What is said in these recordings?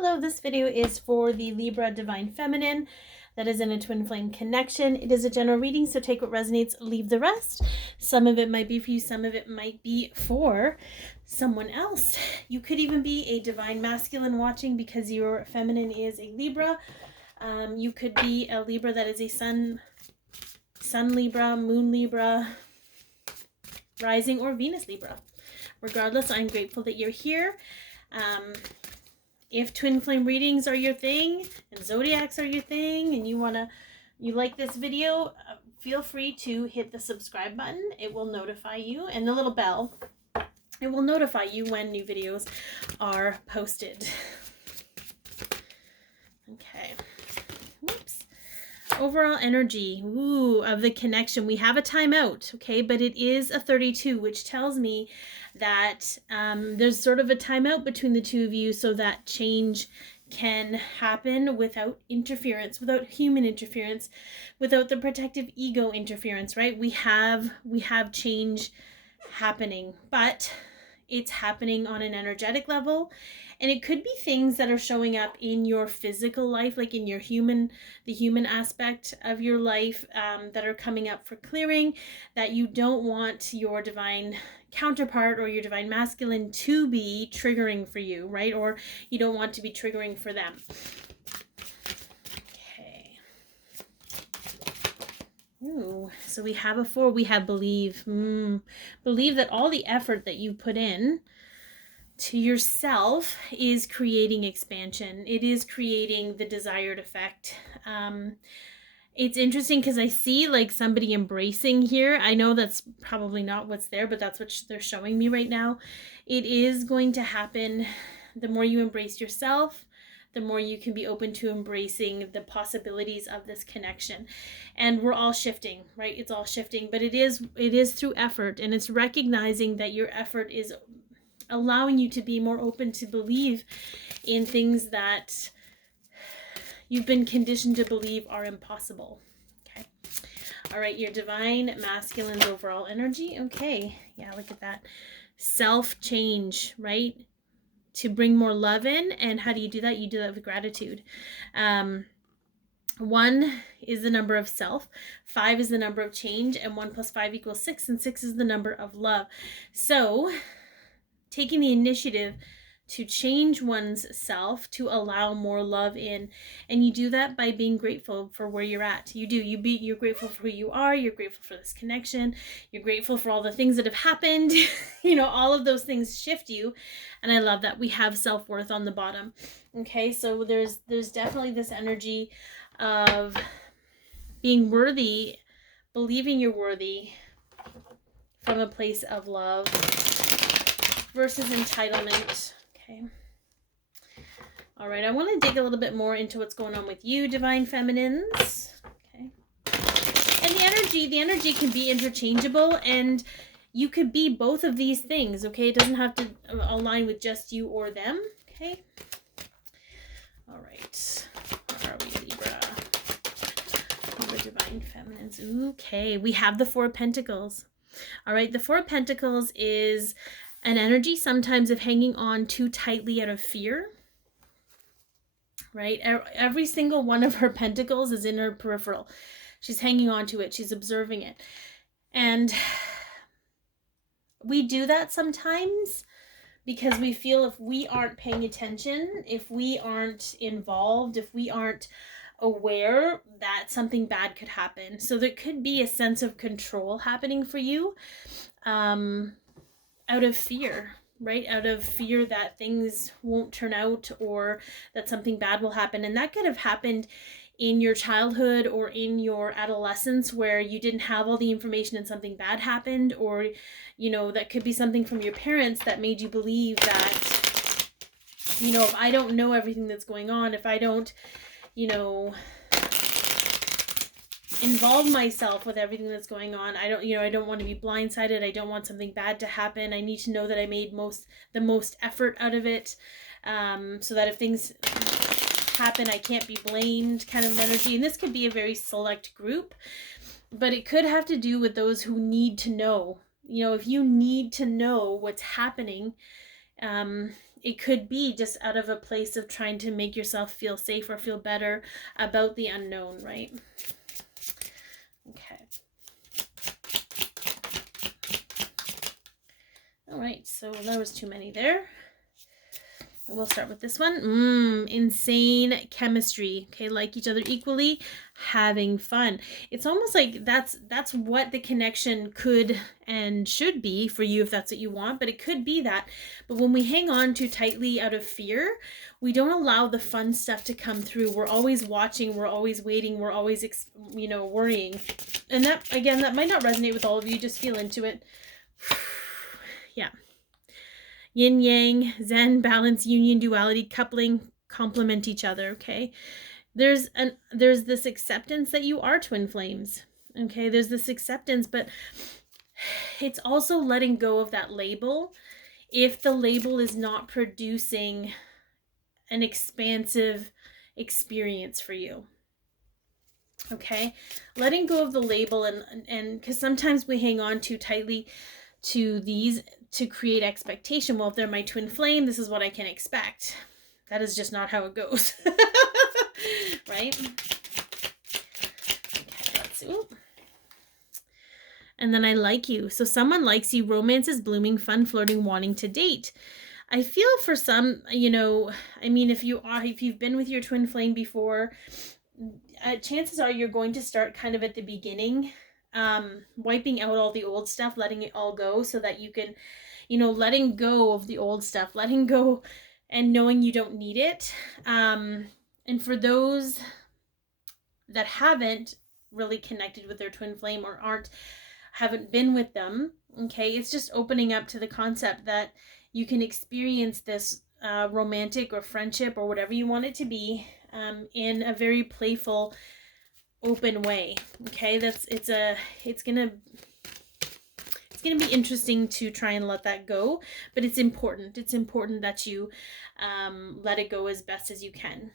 Hello, this video is for the Libra Divine Feminine that is in a twin flame connection. It is a general reading, so take what resonates, leave the rest. Some of it might be for you, some of it might be for someone else. You could even be a divine masculine watching because your feminine is a Libra. You could be a Libra that is a sun Libra, moon Libra, rising, or Venus Libra. Regardless, I'm grateful that you're here. If twin flame readings are your thing and zodiacs are your thing and you like this video, feel free to hit the subscribe button. It will notify you, and the little bell. It will notify you when new videos are posted. Okay. Whoops. Overall energy, of the connection. We have a timeout, okay, but it is a 32, which tells me that there's sort of a timeout between the two of you so that change can happen without interference, without human interference, without the protective ego interference, right? We have change happening, but it's happening on an energetic level, and it could be things that are showing up in your physical life, like in your the human aspect of your life, that are coming up for clearing, that you don't want your divine counterpart or your divine masculine to be triggering for you, right? Or you don't want to be triggering for them. Ooh, so we have a 4, we have believe. Believe that all the effort that you put in to yourself is creating expansion. It is creating the desired effect. It's interesting because I see like somebody embracing here. I know that's probably not what's there, but that's what they're showing me right now. It is going to happen. The more you embrace yourself, the more you can be open to embracing the possibilities of this connection. And we're all shifting, right? It's all shifting, but it is through effort, and it's recognizing that your effort is allowing you to be more open to believe in things that you've been conditioned to believe are impossible. Okay. All right, your divine masculine's overall energy. Okay. Yeah, look at that. Self-change, right? To bring more love in. And how do you do that? You do that with gratitude. 1 is the number of self, 5 is the number of change, and 1 + 5 = 6, and 6 is the number of love. So taking the initiative to change one's self to allow more love in, and you do that by being grateful for where you're at. You're grateful for who you are, you're grateful for this connection, you're grateful for all the things that have happened. All of those things shift you, and I love that. We have self-worth on the bottom. Okay, so there's definitely this energy of being worthy, believing you're worthy from a place of love versus entitlement. Okay. All right, I want to dig a little bit more into what's going on with you, divine feminines. Okay. And the energy can be interchangeable, and you could be both of these things, okay? It doesn't have to align with just you or them, okay? All right. Where are we, Libra? Libra divine feminines. Okay, we have the 4 of Pentacles. All right, the 4 of Pentacles is an energy sometimes of hanging on too tightly out of fear, right? Every single one of her pentacles is in her peripheral. She's hanging on to it. She's observing it. And we do that sometimes because we feel if we aren't paying attention, if we aren't involved, if we aren't aware, that something bad could happen. So there could be a sense of control happening for you, out of fear, right? Out of fear that things won't turn out or that something bad will happen. And that could have happened in your childhood or in your adolescence where you didn't have all the information and something bad happened, or, that could be something from your parents that made you believe that, if I don't know everything that's going on, if I don't, involve myself with everything that's going on, I don't want to be blindsided. I don't want something bad to happen. I need to know that I made the most effort out of it, so that if things happen, I can't be blamed, kind of energy. And this could be a very select group, but it could have to do with those who need to know. If you need to know what's happening, it could be just out of a place of trying to make yourself feel safe or feel better about the unknown, right? Okay. All right, so there was too many there. We'll start with this one. Insane chemistry. Okay, like each other equally, having fun. It's almost like that's what the connection could and should be for you if that's what you want, but it could be that. But when we hang on too tightly out of fear, we don't allow the fun stuff to come through. We're always watching, we're always waiting, we're always, worrying. And that, again, that might not resonate with all of you. Just feel into it. Yeah. Yin yang, zen, balance, union, duality, coupling, complement each other. Okay, there's this acceptance that you are twin flames. Okay, there's this acceptance, but it's also letting go of that label if the label is not producing an expansive experience for you. Okay, letting go of the label, and because sometimes we hang on too tightly to these to create expectation. Well, if they're my twin flame, this is what I can expect. That is just not how it goes. Right? Okay, let's see. And then I like you. So someone likes you, romance is blooming, fun, flirting, wanting to date. I feel for some, if you've been with your twin flame before, chances are you're going to start kind of at the beginning, wiping out all the old stuff, letting it all go so that you can, letting go of the old stuff, letting go and knowing you don't need it. And for those that haven't really connected with their twin flame or haven't been with them, okay, it's just opening up to the concept that you can experience this romantic or friendship or whatever you want it to be in a very playful, open way. Okay, it's gonna be interesting to try and let that go, but it's important that you let it go as best as you can,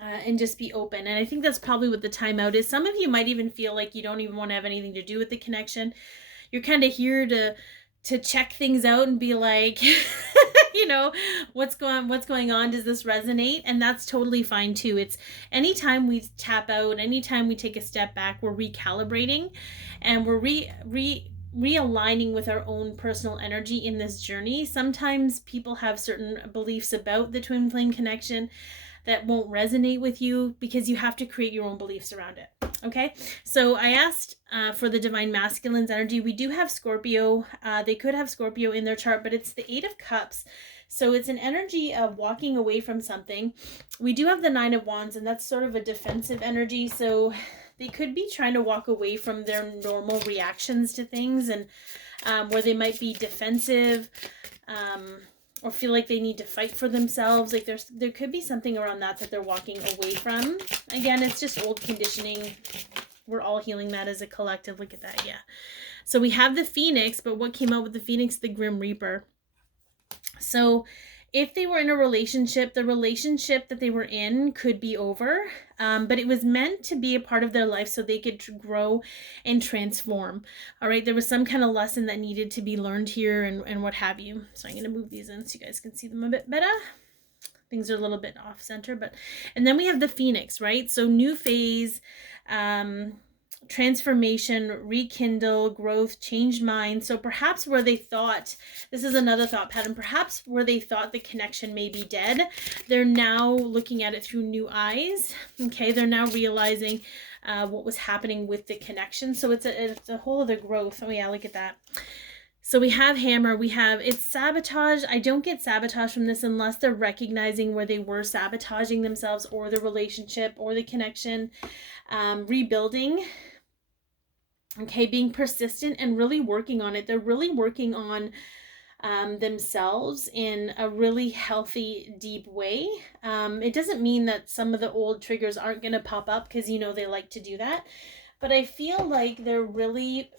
and just be open. And I think that's probably what the timeout is. Some of you might even feel like you don't even want to have anything to do with the connection. You're kind of here to check things out and be like, what's going on? Does this resonate? And that's totally fine too. It's anytime we tap out, anytime we take a step back, we're recalibrating and we're realigning with our own personal energy in this journey. Sometimes people have certain beliefs about the twin flame connection that won't resonate with you because you have to create your own beliefs around it. Okay, so I asked for the divine masculine's energy. We do have Scorpio. They could have Scorpio in their chart, but it's the 8 of Cups. So it's an energy of walking away from something. We do have the 9 of Wands, and that's sort of a defensive energy. So they could be trying to walk away from their normal reactions to things, and where they might be defensive, or feel like they need to fight for themselves. Like there could be something around that they're walking away from. Again, it's just old conditioning. We're all healing that as a collective. Look at that. Yeah. So we have the Phoenix, but what came out with the Phoenix? The Grim Reaper. So if they were in a relationship, the relationship that they were in could be over, but it was meant to be a part of their life so they could grow and transform. All right, there was some kind of lesson that needed to be learned here and what have you. So I'm going to move these in so you guys can see them a bit better. Things are a little bit off center, and then we have the Phoenix, right? So new phase, transformation, rekindle, growth, changed mind. So perhaps where they thought, this is another thought pattern, perhaps where they thought the connection may be dead, they're now looking at it through new eyes. Okay, they're now realizing what was happening with the connection. So it's a whole other growth. Oh yeah, look at that. So we have hammer, it's sabotage. I don't get sabotage from this unless they're recognizing where they were sabotaging themselves or the relationship or the connection. Rebuilding. Okay, being persistent and really working on it. They're really working on themselves in a really healthy, deep way. It doesn't mean that some of the old triggers aren't going to pop up because, they like to do that. But I feel like they're really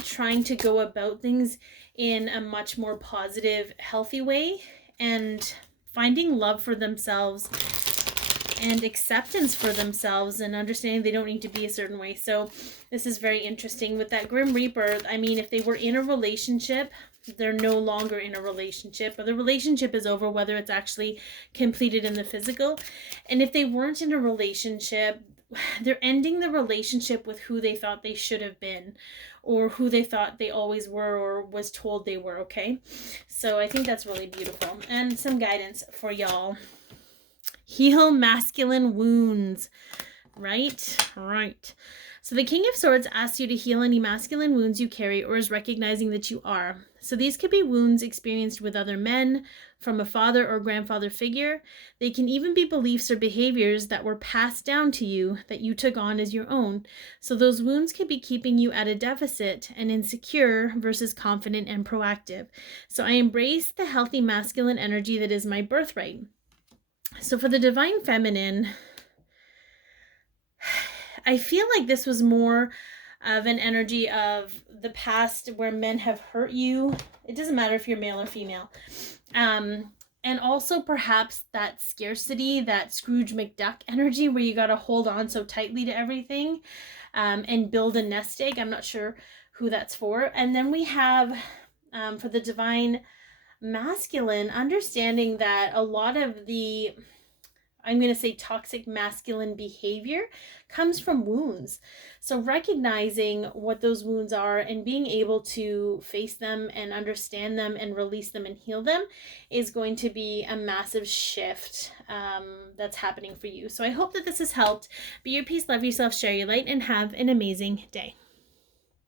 trying to go about things in a much more positive, healthy way and finding love for themselves and acceptance for themselves and understanding they don't need to be a certain way. So this is very interesting. With that Grim Reaper, I mean, if they were in a relationship, they're no longer in a relationship, or the relationship is over, whether it's actually completed in the physical. And if they weren't in a relationship, they're ending the relationship with who they thought they should have been, or who they thought they always were, or was told they were. Okay, so I think that's really beautiful. And some guidance for y'all. Heal masculine wounds. Right. So the King of Swords asks you to heal any masculine wounds you carry, or is recognizing that you are. So these could be wounds experienced with other men, from a father or grandfather figure. They can even be beliefs or behaviors that were passed down to you that you took on as your own. So those wounds could be keeping you at a deficit and insecure versus confident and proactive. So I embrace the healthy masculine energy that is my birthright. So for the Divine Feminine, I feel like this was more of an energy of the past where men have hurt you. It doesn't matter if you're male or female. And also perhaps that scarcity, that Scrooge McDuck energy where you got to hold on so tightly to everything and build a nest egg. I'm not sure who that's for. And then we have for the Divine Masculine, understanding that a lot of the, I'm going to say, toxic masculine behavior comes from wounds. So recognizing what those wounds are and being able to face them and understand them and release them and heal them is going to be a massive shift that's happening for you. So I hope that this has helped. Be your peace, love yourself, share your light, and have an amazing day.